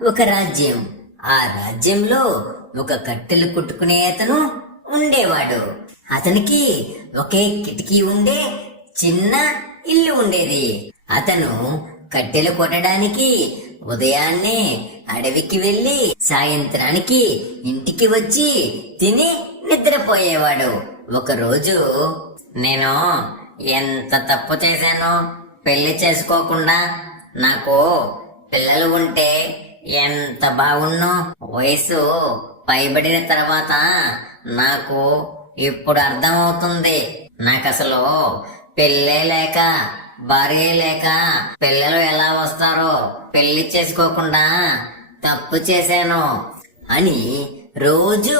ఒక రాజ్యం. ఆ రాజ్యంలో ఒక కట్టెలు కొట్టుకునే అతను ఉండేవాడు. అతనికి ఒకే కిటికీ ఉండే చిన్న ఇల్లు ఉండేది. అతను కట్టెలు కొట్టడానికి ఉదయాన్నే అడవికి వెళ్లి సాయంత్రానికి ఇంటికి వచ్చి తిని నిద్రపోయేవాడు. ఒకరోజు, నేను ఎంత తప్పు చేశాను, పెళ్లి చేసుకోకుండా నాకు పిల్లలు ఉంటే ఎంత బాగున్ను. వయసు పైబడిన తర్వాత నాకు ఇప్పుడు అర్థమవుతుంది, నాకసలు పెళ్ళే లేక భార్య లేక పిల్లలు ఎలా వస్తారో, పెళ్లి చేసుకోకుండా తప్పు చేశాను అని రోజు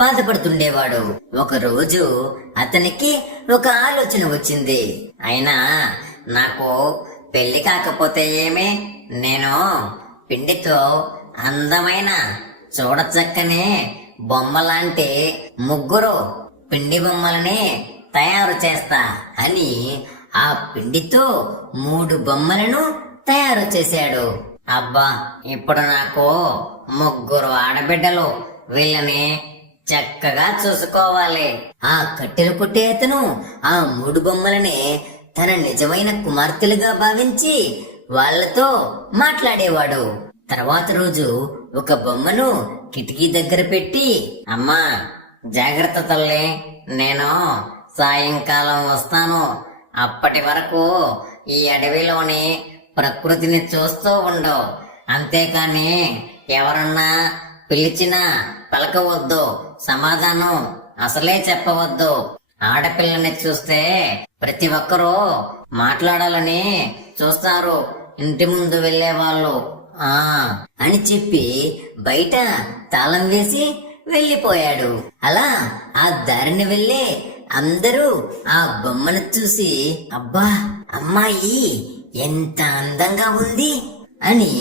బాధపడుతుండేవాడు. ఒక రోజు అతనికి ఒక ఆలోచన వచ్చింది. అయినా నాకు పెళ్లి కాకపోతే ఏమి, నేను పిండితో అందమైన చూడచక్కని బొమ్మలాంటి ముగ్గురు పిండి బొమ్మలని తయారు చేస్తా అని ఆ పిండితో 3 బొమ్మలను తయారు చేశాడు. అబ్బా, ఇప్పుడు నాకు 3 ఆడబిడ్డలు, వీళ్ళని చక్కగా చూసుకోవాలి. ఆ కట్టెలు కొట్టే అతను ఆ 3 బొమ్మలని తన నిజమైన కుమార్తెలుగా భావించి వాళ్లతో మాట్లాడేవాడు. తర్వాత రోజు ఒక బొమ్మను కిటికీ దగ్గర పెట్టి, అమ్మా జాగ్రత్త తల్లి, నేను సాయంకాలం వస్తాను, అప్పటి వరకు ఈ అడవిలోని ప్రకృతిని చూస్తూ ఉండు, అంతేకాని ఎవరన్నా పిలిచినా పలకవద్దు, సమాధానం అసలే చెప్పవద్దు. ఆడపిల్లని చూస్తే ప్రతి ఒక్కరూ మాట్లాడాలని చూస్తారు, ఇంటి ముందు వెళ్లే వాళ్ళు అని చెప్పి బయట తాళం వేసి వెళ్లిపోయాడు. అలా ఆ దారిని వెళ్లే అందరూ ఆ బొమ్మను చూసి, అబ్బా, అమ్మాయి ఎంత అందంగా ఉంది అని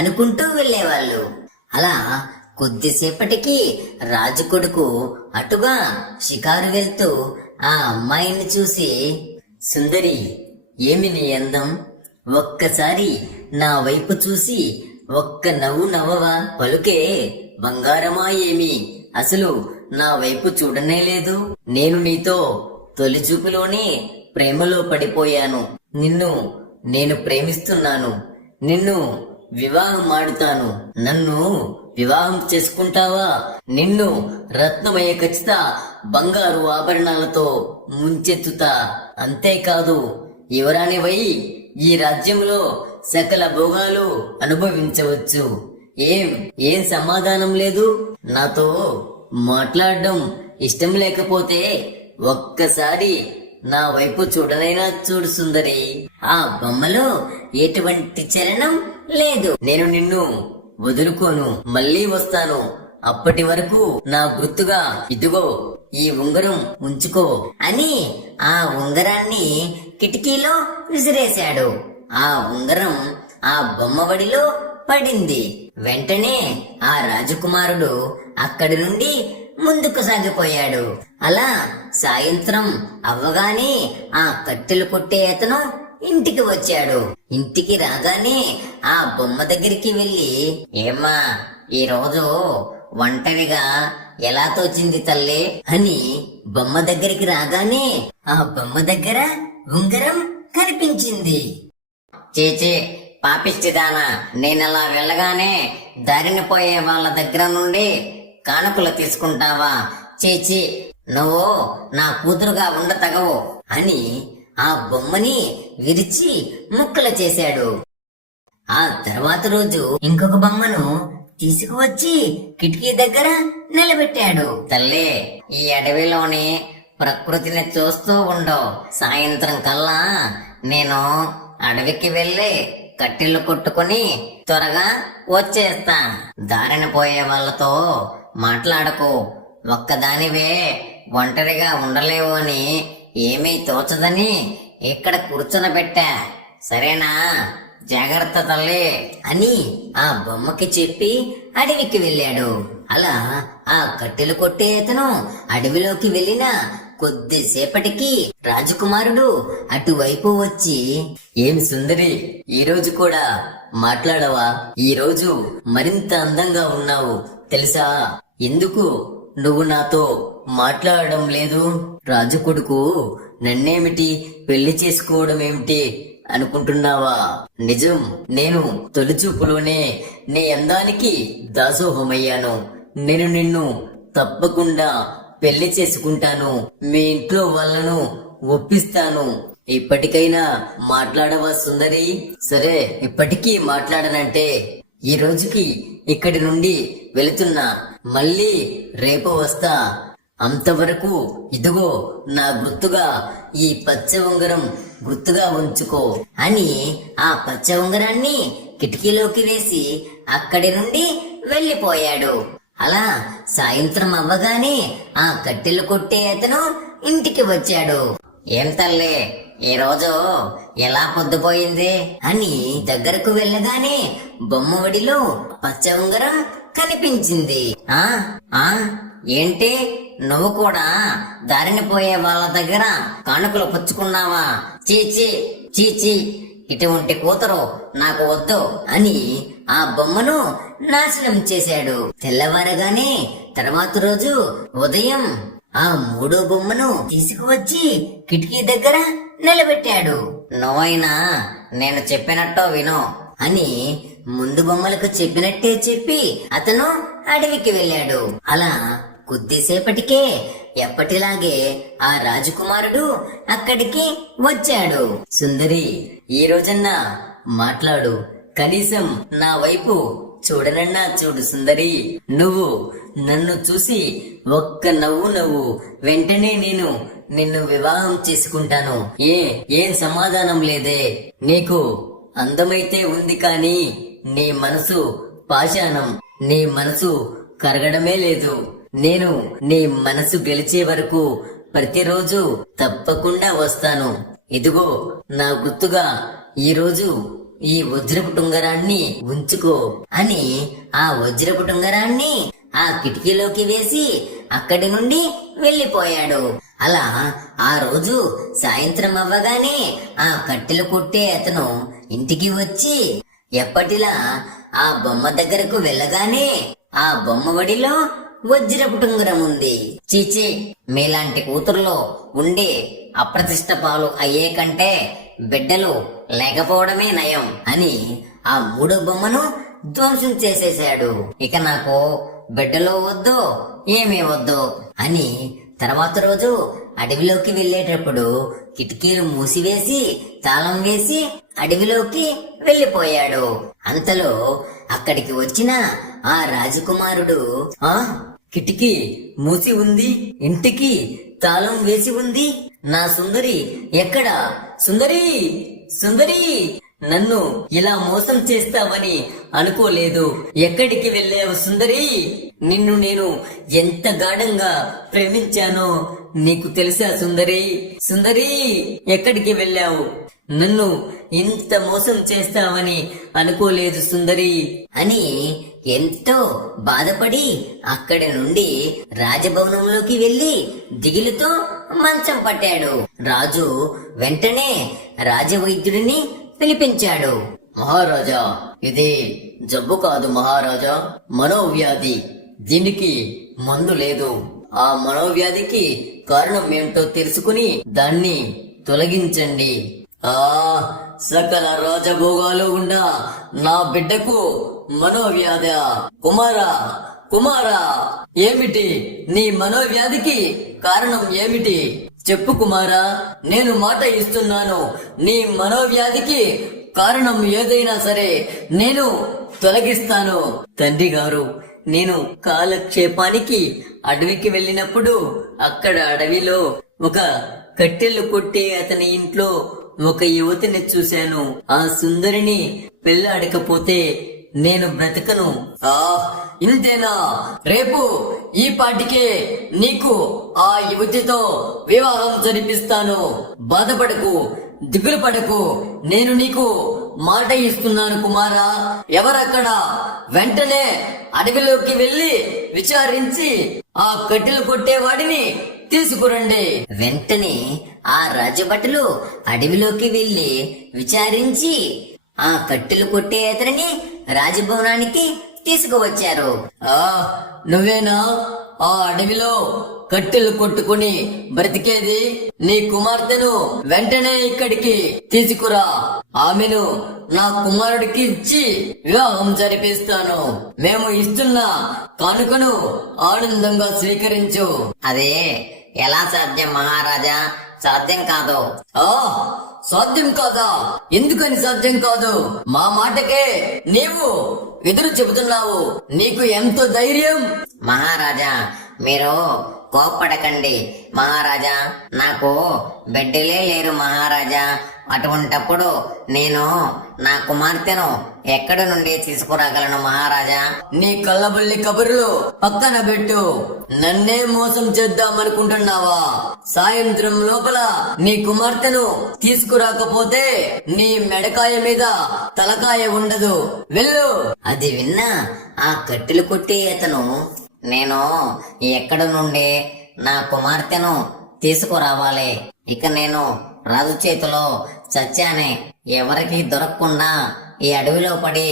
అనుకుంటూ వెళ్లేవాళ్ళు. అలా కొద్దిసేపటికి రాజు కొడుకు అటుగా షికారు వెళ్తూ ఆ అమ్మాయిని చూసి, సుందరి, ఏమి నీ అందం, ఒక్కసారి నా వైపు చూసి ఒక్క నవ్వు నవ్వవా, పలుకే బంగారమా ఏమి, అసలు నా వైపు చూడనే లేదు. నేను నీతో తొలి చూపులోనే ప్రేమలో పడిపోయాను. నిన్ను నేను ప్రేమిస్తున్నాను, నిన్ను వివాహం ఆడుతాను, నన్ను వివాహం చేసుకుంటావా? నిన్ను రత్నమయ ఖచ్చిత బంగారు ఆభరణాలతో ముంచెత్తుతా, అంతేకాదు యువరాణివై ఈ రాజ్యంలో సకల భోగాలు అనుభవించవచ్చు. ఏం సమాధానం లేదు? నాతో మాట్లాడడం ఇష్టం లేకపోతే ఒక్కసారి నా వైపు చూడనైనా చూడు సుందరి. ఆ బొమ్మలో ఎటువంటి చలనం లేదు. నేను నిన్ను వదులుకోను, మళ్ళీ వస్తాను. అప్పటి వరకు నా గుర్తుగా ఇదిగో ఈ ఉంగరం ఉంచుకో అని ఆ ఉంగరాన్ని కిటికీలో విసిరేశాడు. ఆ ఉంగరం ఆ బొమ్మవడిలో పడింది. వెంటనే ఆ రాజకుమారుడు అక్కడి నుండి ముందుకు సాగిపోయాడు. అలా సాయంత్రం అవ్వగానే ఆ కట్టెలు కొట్టే అతను ఇంటికి వచ్చాడు. ఇంటికి రాగానే ఆ బొమ్మ దగ్గరికి వెళ్లి, ఏమ్మా, ఈ రోజు ఒంటరిగా ఎలా తోచింది తల్లి అని బొమ్మ దగ్గరికి రాగానే ఆ బొమ్మ దగ్గర ఉంగరం కనిపించింది. చేచే పాపిష్టిదానా, నేనలా వెళ్ళగానే దారిన పోయే వాళ్ళ దగ్గర నుండి కానుకలు తీసుకుంటావా? చేచి, నువ్వు నా కూతురుగా ఉండతగవు అని ఆ బొమ్మని విరిచి ముక్కలు చేశాడు. ఆ తర్వాత రోజు ఇంకొక బొమ్మను తీసుకువచ్చి కిటికీ దగ్గర నిలబెట్టాడు. తల్లి, ఈ అడవిలోని ప్రకృతిని చూస్తూ ఉండు, సాయంత్రం కల్లా నేను అడవికి వెళ్లి కట్టెలు కొట్టుకుని త్వరగా వచ్చేస్తా. దారిన పోయే వాళ్ళతో మాట్లాడకు, ఒక్కదానివే ఒంటరిగా ఉండలేవు అని ఏమీ తోచదని ఇక్కడ కూర్చొనబెట్టా, సరేనా? జాగ్రత్త తల్లి అని ఆ బొమ్మకి చెప్పి అడవికి వెళ్ళాడు. అలా ఆ కట్టెలు కొట్టే అతను అడవిలోకి వెళ్ళిన కొద్దిసేపటికి రాజకుమారుడు అటువైపు వచ్చి, ఏం సుందరి, ఈ రోజు కూడా మాట్లాడవా? ఈ రోజు మరింత అందంగా ఉన్నావు తెలుసా? ఎందుకు నువ్వు నాతో మాట్లాడడం లేదు? రాజు కొడుకు నన్నేమిటి పెళ్లి చేసుకోవడం ఏమిటి అనుకుంటున్నావా? నిజం, నేను తొలిచూపులోనే నీ అందానికి దాసోహమయ్యాను. నేను నిన్ను తప్పకుండా పెళ్లి చేసుకుంటాను. మీ ఇంట్లో వాళ్ళను ఒప్పిస్తాను. ఇప్పటికైనా మాట్లాడవా సుందరి? సరే, ఇప్పటికీ మాట్లాడనంటే ఈ రోజుకి ఇక్కడి నుండి వెళుతున్నా. మళ్ళీ రేపు వస్తా. అంతవరకు ఇదిగో నా గుర్తుగా ఈ పచ్చ ఉంగరం గుర్తుగా ఉంచుకో అని ఆ పచ్చ ఉంగరాన్ని కిటికీలోకి వేసి అక్కడి నుండి వెళ్లిపోయాడు. అలా సాయంత్రం అవ్వగానే ఆ కట్టెలు కొట్టే అతను ఇంటికి వచ్చాడు. ఏం తల్లి, ఈ రోజు ఎలా పొద్దుపోయింది అని దగ్గరకు వెళ్ళగానే బొమ్మవడిలో పచ్చ ఉంగరం కనిపించింది. ఆ ఆ ఏంటి, నువ్వు కూడా దారిన పోయే వాళ్ళ దగ్గర కానుకలు పుచ్చుకున్నావా? చీచి చీచి, ఇటువంటి కూతురు నాకు వద్దు అని ఆ బొమ్మను నాశనం చేశాడు. తెల్లవారగానే తర్వాత రోజు ఉదయం ఆ మూడో బొమ్మను తీసుకువచ్చి కిటికీ దగ్గర నిలబెట్టాడు. నువ్వైనా నేను చెప్పినట్టు విను అని ముందు బొమ్మలకు చెప్పినట్టే చెప్పి అతను అడవికి వెళ్ళాడు. అలా కొద్దిసేపటికే ఎప్పటిలాగే ఆ రాజకుమారుడు అక్కడికి వచ్చాడు. సుందరి, ఈ రోజన్నా మాట్లాడు, కనీసం నా వైపు చూడనన్నా చూడు సుందరి. నువ్వు నన్ను చూసి ఒక్క నవ్వు నవ్వు, వెంటనే నేను నిన్ను వివాహం చేసుకుంటాను. ఏం సమాధానం లేదే? నీకు అందమైతే ఉంది కానీ నీ మనసు పాషాణం. నీ మనసు కరగడమే లేదు. నేను నీ మనసు గెలిచే వరకు ప్రతిరోజు తప్పకుండా వస్తాను. ఇదిగో నా గుర్తుగా ఈ రోజు ఈ వజ్రపు టుంగరాన్ని ఉంచుకో అని ఆ వజ్రపు టుంగరాన్ని ఆ కిటికీలోకి వేసి అక్కడి నుండి వెళ్లిపోయాడు. అలా ఆ రోజు సాయంత్రం అవ్వగానే ఆ కట్టెలు కొట్టే అతను ఇంటికి వచ్చి ఎప్పటిలా ఆ బొమ్మ దగ్గరకు వెళ్ళగానే ఆ బొమ్మ వడిలో వజ్రపు టుంగరం ఉంది. చీచి, మీలాంటి కూతురులో ఉండే అప్రతిష్ట పాలు అయ్యే కంటే బిడ్డలు లేకపోవడమే నయం అని ఆ మూడో బొమ్మను ధ్వంసం చేసేశాడు. ఇక నాకు బిడ్డలో వద్దు, ఏమీ వద్దు అని తర్వాత రోజు అడవిలోకి వెళ్ళేటప్పుడు కిటికీలు మూసివేసి తాళం వేసి అడవిలోకి వెళ్లిపోయాడు. అంతలో అక్కడికి వచ్చిన ఆ రాజకుమారుడు, కిటికీ మూసి ఉంది, ఇంటికి తాళం వేసి ఉంది, నా సుందరి ఎక్కడా? సుందరి, సుందరి, నన్ను ఇలా మోసం చేస్తావని అనుకోలేదు. ఎక్కడికి వెళ్ళావు సుందరి? నిన్ను నేను ఎంత గాఢంగా ప్రేమించానో నీకు తెలుసా సుందరి? సుందరి, ఎక్కడికి వెళ్ళావు? నన్ను ఇంత మోసం చేస్తావని అనుకోలేదు సుందరి అని ఎంతో బాధపడి అక్కడి నుండి రాజభవనంలోకి వెళ్లి దిగులుతో మంచం పట్టాడు. రాజు వెంటనే రాజవైద్యుడిని పిలిపించాడు. మహారాజా, ఇది జబ్బు కాదు మహారాజా, మనోవ్యాధి. దీనికి మందు లేదు. ఆ మనోవ్యాధికి కారణం ఏమిటో తెలుసుకుని దాన్ని తొలగించండి. సకల రాజభోగాలు ఉన్న నా బిడ్డకు మనోవ్యాధ? కుమారా, కుమారా, ఏమిటి నీ మనోవ్యాధికి కారణం ఏమిటి? చెప్పు కుమారా, నేను మాట ఇస్తున్నాను. నీ మనోవ్యాధికి కారణం ఏదైనా సరే నేను తొలగిస్తాను. తండ్రి గారు, నేను కాలక్షేపానికి అడవికి వెళ్ళినప్పుడు అక్కడ అడవిలో ఒక కట్టెలు కొట్టే అతని ఇంట్లో ఒక యువతిని చూశాను. ఆ సుందరిని పెళ్ళాడకపోతే నేను బ్రతకను. ఇంతేనా? రేపు ఈ పాటికే నీకు ఆ యువతితో వివాహం జరిపిస్తాను. బాధపడకు, దిగులు పడకు. నేను నీకు మాట ఇస్తున్నాను కుమారా. ఎవరక్కడ? వెంటనే అడవిలోకి వెళ్లి విచారించి ఆ కట్టెలు కొట్టేవాడిని తీసుకురండి. వెంటనే ఆ రాజభటులు అడవిలోకి వెళ్లి విచారించి ఆ కట్టెలు కొట్టే అతనిని రాజభవనానికి తీసుకువచ్చారు. ఆ నువ్వేనా ఆ అడవిలో కట్టెలు కొట్టుకుని బ్రతికేది? నీ కుమార్తెను వెంటనే ఇక్కడికి తీసుకురా. ఆమెను నా కుమారుడికి ఇచ్చి వివాహం జరిపిస్తాను. మేము ఇస్తున్న కానుకను ఆనందంగా స్వీకరించు. అదే ఎలా సాధ్యం మహారాజా? సాధ్యం కాదు. ఆ సాధ్యం కాదా? ఎందుకని సాధ్యం కాదు? మా మాటకే నీవు ఎదురు చెబుతున్నావు. నీకు ఎంతో ధైర్యం? మహారాజా మీరు కోప్పడకండి మహారాజా. నాకు బిడ్డలే లేరు మహారాజా. అటువంటప్పుడు నేను నా కుమార్తెను ఎక్కడి నుండి తీసుకురాగలను మహారాజా? నీ కళ్ళబుల్లి కబుర్లు పక్కన పెట్టు. నన్నే మోసం చేద్దామనుకుంటున్నావా? సాయంత్రం లోపల నీ కుమార్తెను తీసుకురాకపోతే నీ మెడకాయ మీద తలకాయ ఉండదు. వెళ్ళు. అది విన్నా ఆ కట్టెలు కొట్టే అతను నేను ఎక్కడి నుండి నా కుమార్తెను తీసుకురావాలి? ఇక నేను రాజు చేతిలో చచ్చానే, ఎవరికి దొరకకుండా ఈ అడవిలో పడి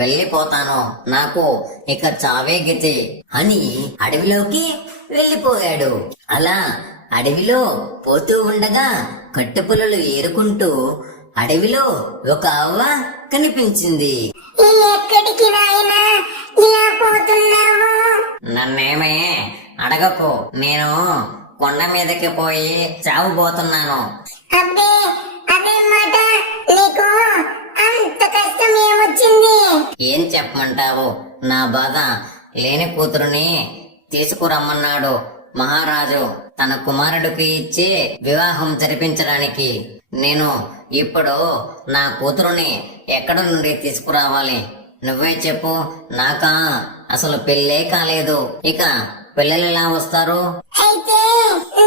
వెళ్ళిపోతాను. నాకు ఇక చావే గతి అని అడవిలోకి వెళ్ళిపోయాడు. అలా అడవిలో పోతూ ఉండగా కట్టెపుల్లలు ఏరుకుంటూ అడవిలో ఒక అవ్వ కనిపించింది. ఎక్కడికి నాయనా ఇలా పోతున్నావు? నన్నేమే అడగకు, నేను కొండ మీదకి పోయి చావబోతున్నాను. అబ్బే అదే మాట, నీకు అంత కష్టం ఏమొచ్చింది? ఏం చెప్పమంటావు? నా బాధ లేని కూతురుని తీసుకురమ్మన్నాడు మహారాజు తన కుమారుడికి ఇచ్చి వివాహం జరిపించడానికి. నేను ఇప్పుడు నా కూతురుని ఎక్కడి నుండి తీసుకురావాలి? నువ్వే చెప్పు. నాకా అసలు పెళ్ళే కాలేదు, ఇక పిల్లలు ఎలా వస్తారు? అయితే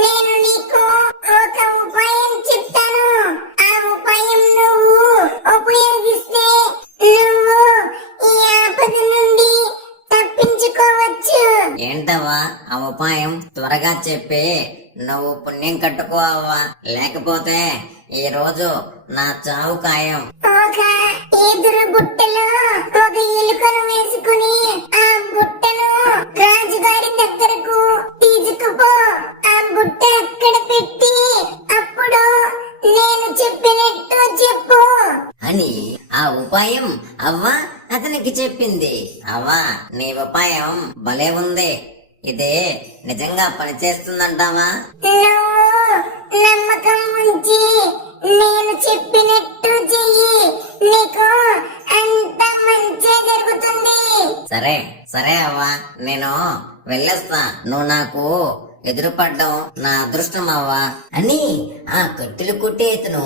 నేను నీకు ఒక ఉపాయం చెప్తాను. ఆ ఉపాయం నువ్వు ఉపయోగిస్తే నువ్వు ఈ ఆపద నుండి తప్పించుకోవచ్చు. ఏంటవ్వా ఆ ఉపాయం? త్వరగా చెప్పి నువ్వు పుణ్యం కట్టుకో అవ్వా, లేకపోతే ఈ రోజు నా చావు ఖాయం. ఒక ఎదురు బుట్టలో ఒక ఎలుకను వేసుకుని ఆ బుట్టను రాజుగారి దగ్గరకు తీసుకుపో. ఆ బుట్ట అక్కడ పెట్టి అప్పుడు నేను చెప్పినట్టు చెప్పు అని ఆ ఉపాయం అవ్వ అతనికి చెప్పింది. అవ్వా నీ ఉపాయం భలే ఉంది. ఇదే నిజంగా పనిచేస్తుందంటావా? నువ్వు నమ్మకం ఉంచి నేను చెప్పినట్టు చెయ్యి, నీకు అంత మంచి జరుగుతుంది. సరే సరే అవ్వా, నేను వెళ్ళొస్తా. నువ్వు నాకు ఎదురుపడ్డం నా అదృష్టం అవ్వా అని ఆ కట్టెలు కొట్టే అతను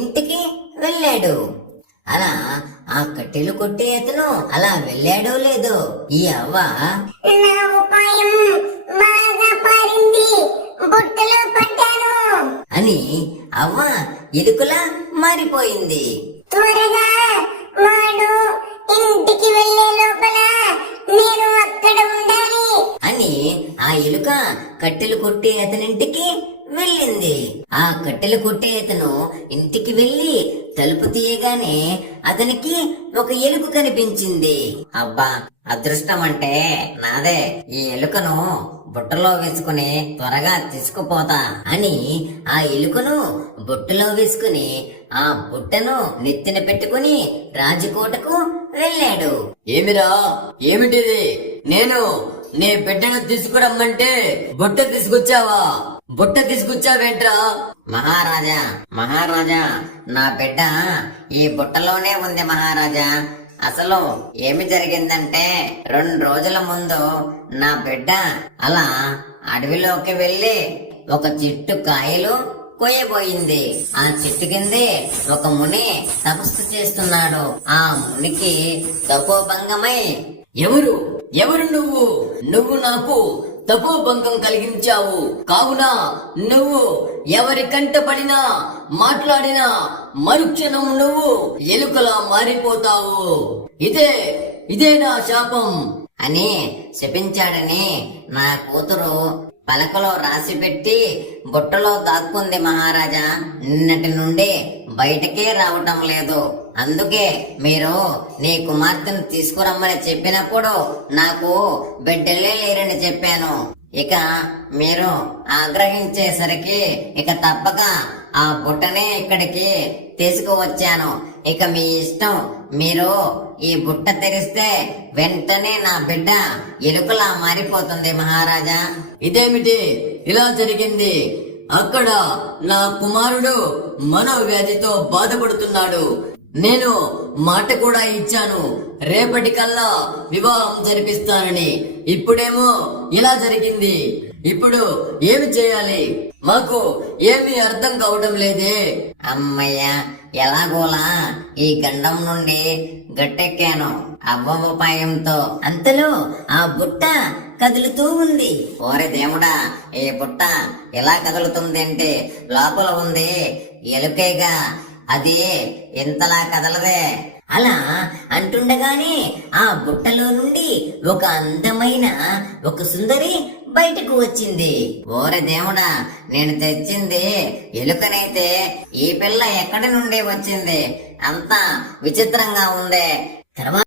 ఇంటికి వెళ్ళాడు. అలా ఆ కట్టెలు కొట్టే అతను అలా వెళ్ళాడో లేదో ఈ అవ్వ నా ఉపాయం బాగా పారింది, బుట్టలో పడ్డాను అని అవ్వ ఎలుకలా మారిపోయింది. త్వరగా వాడు ఇంటికి వెళ్లే లోపల నేను అక్కడ ఉండాలి అని ఆ ఎలుక కట్టెలు కొట్టే అతనింటికి వెళ్ళింది. ఆ కట్టెలు కొట్టే అతను ఇంటికి వెళ్లి తలుపు తీయగానే అతనికి ఒక ఎలుక కనిపించింది. అబ్బా అదృష్టం అంటే నాదే. ఈ ఎలుకను బుట్టలో వేసుకుని త్వరగా తీసుకుపోతా అని ఆ ఎలుకను బుట్టలో వేసుకుని ఆ బుట్టను నెత్తిన పెట్టుకుని రాజకోటకు వెళ్ళాడు. ఏమిరా ఏమిటిది? నేను నీ బిడ్డను తీసుకురమ్మంటే బుట్ట తీసుకొచ్చావా? బుట్ట తీసుకొచ్చావేంట్రా? మహారాజా మహారాజా నా బిడ్డ ఈ బుట్టలోనే ఉంది మహారాజా. అసలు ఏమి జరిగిందంటే 2 రోజుల ముందు నా బిడ్డ అలా అడవిలోకి వెళ్లి ఒక చెట్టు కాయలు కోయబోయింది. ఆ చెట్టు కిందే ఒక ముని తపస్సు చేస్తున్నాడు. ఆ మునికి తపోభంగమై ఎవరు ఎవరు నువ్వు? నువ్వు నాకు తపోభంగం కలిగించావు. కావున నువ్వు ఎవరి కంట పడినా మాట్లాడినా మరుక్షణం నువ్వు ఎలుకలా మారిపోతావు. ఇదే నా శాపం అని శపించాడని నా కూతురు పలకలో రాసి పెట్టి బుట్టలో దాక్కుంది మహారాజా. నిన్నటి నుండి బయటకే రావటం లేదు. అందుకే మీరు నీ కుమార్తెను తీసుకురమ్మని చెప్పినప్పుడు నాకు బిడ్డలే లేరని చెప్పాను. ఇక మీరు ఆగ్రహించేసరికి ఇక తప్పక ఆ బుట్టనే ఇక్కడికి తీసుకువచ్చాను. ఇక మీ ఇష్టం. మీరు ఈ బుట్ట తెరిస్తే వెంటనే నా బిడ్డ ఎలుకలా మారిపోతుంది మహారాజా. ఇదేమిటి ఇలా జరిగింది? అక్కడ నా కుమారుడు మనోవ్యాధితో బాధపడుతున్నాడు. నేను మాట కూడా ఇచ్చాను, రేపటికల్లా వివాహం జరిపిస్తానని. ఇప్పుడేమో ఇలా జరిగింది. ఇప్పుడు ఏమి చేయాలి? మాకు ఏమీ అర్థం కావడం లేదే. అమ్మయ్య, ఎలాగోలా ఈ గండం నుండి గట్టెక్కాను అవ్వ ఉపాయంతో. అంతలో ఆ బుట్ట కదులుతూ ఉంది. ఓరే దేవుడా, ఈ బుట్ట ఎలా కదులుతుంది అంటే లోపల ఉంది ఎలుకైగా, అది ఇంతలా కదలదే. అలా అంటుండగానే ఆ బుట్టలో నుండి ఒక అందమైన ఒక సుందరి బయటకు వచ్చింది. ఓరే దేవుడా, నేను తెచ్చింది ఎలుకనైతే ఈ పిల్ల ఎక్కడి నుండి వచ్చింది? అంతా విచిత్రంగా ఉంది. తర్వాత